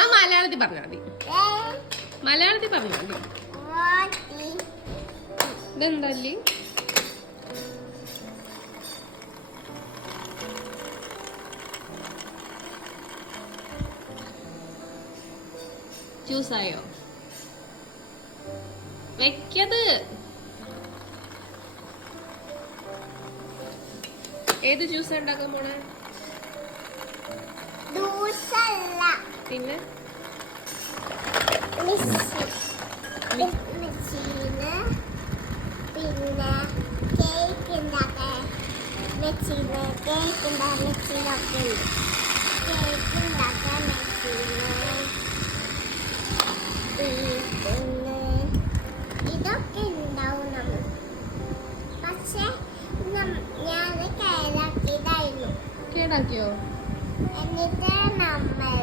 ആ മലയാളത്തിൽ പറഞ്ഞാൽ മതി. മലയാളത്തിൽ പറഞ്ഞാൽ മതി. ഇതെന്തല്ലേ ചൂസായോ വെക്കത്. ഏത് ജ്യൂസ് ഉണ്ടാക്കാൻ പോണേ? പിന്നെ? പിന്നെ കേക്ക് ഉണ്ടാക്കാൻ മെച്ചിന് കേക്ക് ഉണ്ടാക്കാൻ മെച്ചിനൊക്കെ ഉണ്ട്. കേക്ക് ഉണ്ടാക്കാൻ മെച്ചിന് ഇതൊക്കെ ഉണ്ടാവും നമ്മൾ പക്ഷെ ഞാൻ കേടാക്കിയതായിരുന്നു. കേടാക്കിയോ? എന്നിട്ട് നമ്മളെ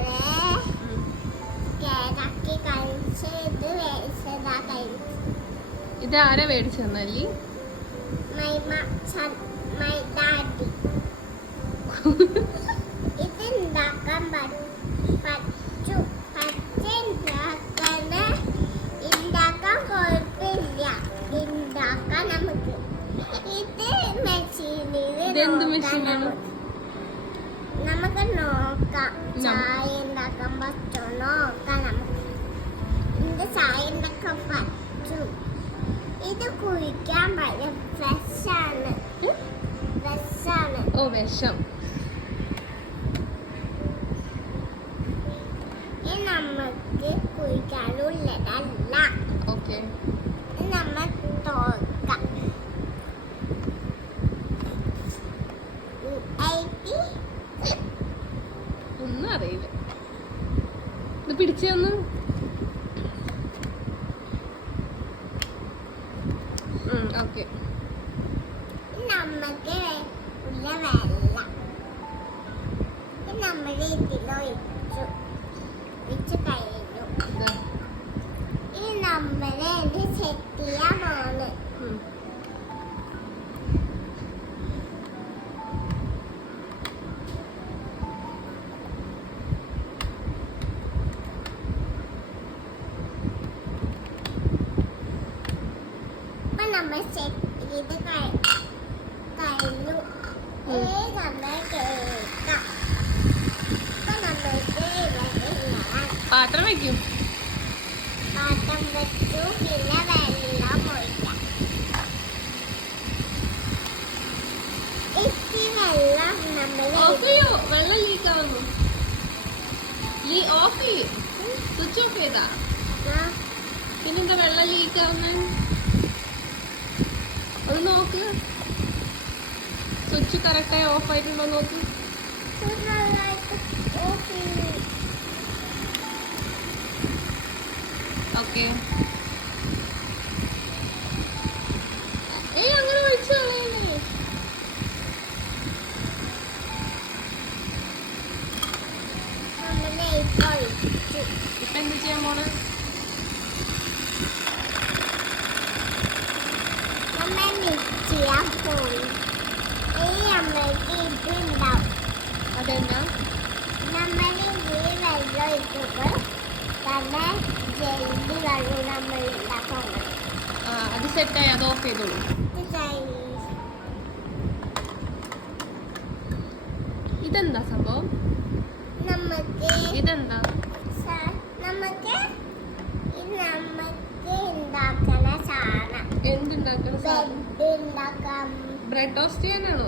കേടാക്കി കഴിച്ച് ഇത് വേവിച്ചതാ കഴിച്ചു. ഇത് ആരാ മേടിച്ചു തന്നല്ലി ഇത് ഉണ്ടാക്കാൻ പറ്റു. പറ്റുണ്ടാക്കാൻ ഉണ്ടാക്കാൻ കുഴപ്പമില്ല ഉണ്ടാക്കാൻ നമുക്ക്. ഇത് മെഷീനിൽ? നമുക്ക് നോക്കാം നം- ചായ ഉണ്ടാക്കാൻ പറ്റുമോ നോക്കാം നമുക്ക് ഇത് ചായ ഉണ്ടാക്കാൻ പറ്റും ഇത് കുഴിക്കാൻ പറ്റും ഫ്രഷാണ് ഫ്രഷാണ് ഓ വിഷം ഇത് നമുക്ക് കുഴിക്കാനുള്ളതല്ല ഓക്കെ ഇത് നമ്മൾ തോക്കാം ഐറ്റി ഒന്നും അറിയില്ല. ഇത് പിടിച്ചു തന്നു ഓക്കെ നമുക്ക് ഉള്ള വെള്ളം. കഴിഞ്ഞു. ഇനി നമ്മളെ ഇത് സെറ്റ് ചെയ്യാൻ നമ്മൾ സെറ്റ് ചെയ്ത് കഴി- കഴിഞ്ഞു പാത്രം വെക്കും. പാത്രം വെച്ചു പിന്നെ വെള്ളം ഒഴിക്കാം. വെള്ളം നമ്മൾ ഓഫ് ചെയ്യോ? വെള്ളം ലീക്ക് ആവുന്നു ലീ ഓഫ് ചെയ്യും. സ്വിച്ച് ഓഫ് ചെയ്താ. പിന്നെന്താ വെള്ളം ലീക്ക് ഒന്ന് നോക്ക്. സ്വിച്ച് കറക്റ്റായി ഓഫ് ആയിട്ടുണ്ടോ നോക്ക്. ഓക്കെ ഏയ് അങ്ങനെ കളയല്ലേ ഇപ്പൊ എന്ത് ചെയ്യാൻ പോണ് നമ്മൾ മിക്സ് ചെയ്യാൻ പോയി ഈ നമ്മൾക്ക് ഇത് ഉണ്ടാവും അതെന്നാ നമ്മൾ ഈ വെള്ളം ഇട്ടിട്ട് തന്നെ ജെല്ലി വെള്ളം നമ്മൾ ഉണ്ടാക്കണം ആ അത് സെറ്റായി അത് ഓഫ് ചെയ്തോളൂ ഇത് ചെയ്- ഇതെന്താ സംഭവം നമുക്ക് ഇതെന്താ സ- നമുക്ക് ഇത് നമുക്ക് ഉണ്ടാക്കണ ബ്രെഡ് ടോസ്റ്റ് ചെയ്യാനാണോ?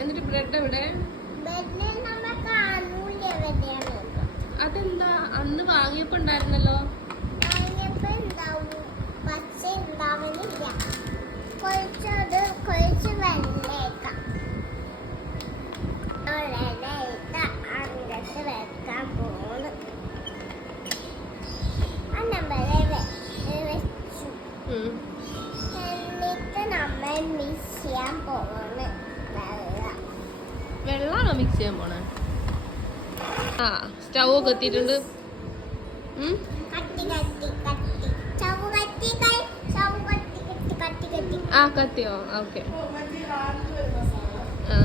എന്നിട്ട് ബ്രെഡ് എവിടെ? അതെന്താ? അന്ന് വാങ്ങിയപ്പോ ഉണ്ടായിരുന്നല്ലോ? കൊഴിച്ചത് കൊഴിച്ച് വെള്ളേക്ക. വെള്ളമാണോ മിക്സ് ചെയ്യാൻ പോണേ? ആ സ്റ്റൗ ഒക്കെ എത്തിയിട്ടുണ്ട്. ആ കത്തിയോ? ഓക്കെ. ആ.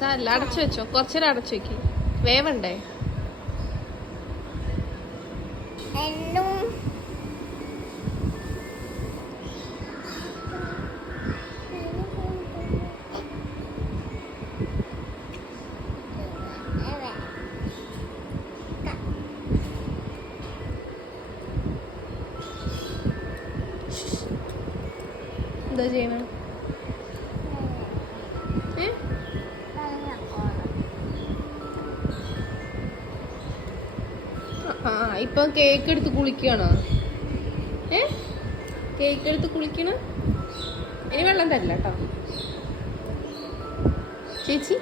സാറല്ല അടച്ചു വെച്ചോ. കുറച്ചേരം അടച്ചു വെക്കി. വേവണ്ടേ? എന്നും ചെയ്യണ? ആ ഇപ്പൊ കേക്ക് എടുത്ത് കുളിക്കണോ ഏ? കേക്ക് എടുത്ത് കുളിക്കണ? ഇനി വെള്ളം തരില്ല കേട്ടോ ചേച്ചി?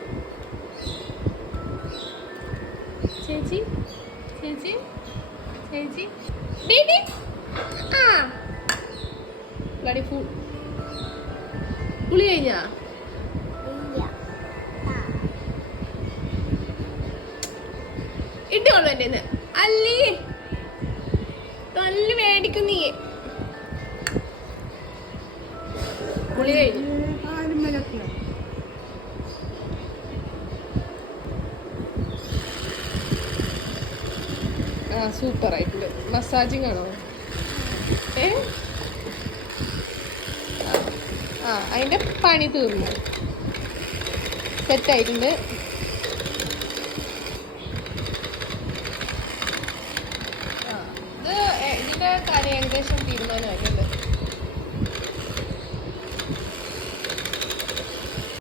ചേച്ചി? ചേച്ചി? ചേച്ചി? ഡീ. ആ. ബ്ലഡി ഫുൾ കുളി കഴിഞ്ഞാ? ഇട്ടുകൊള്ളു എന്റെ അല്ലി. തല്ല് മേടിക്കും നീ. കുളി കഴിഞ്ഞു. ആ സൂപ്പർ ആയിട്ടുണ്ട് മസാജിങ് ആണോ? ഏ. ആ അതിന്റെ പണി തീർന്നു. സെറ്റായിട്ടുണ്ട്. ഇത് ഇതിന്റെ കാര്യം ഏകദേശം തീരുമാനമായിട്ടുണ്ട്.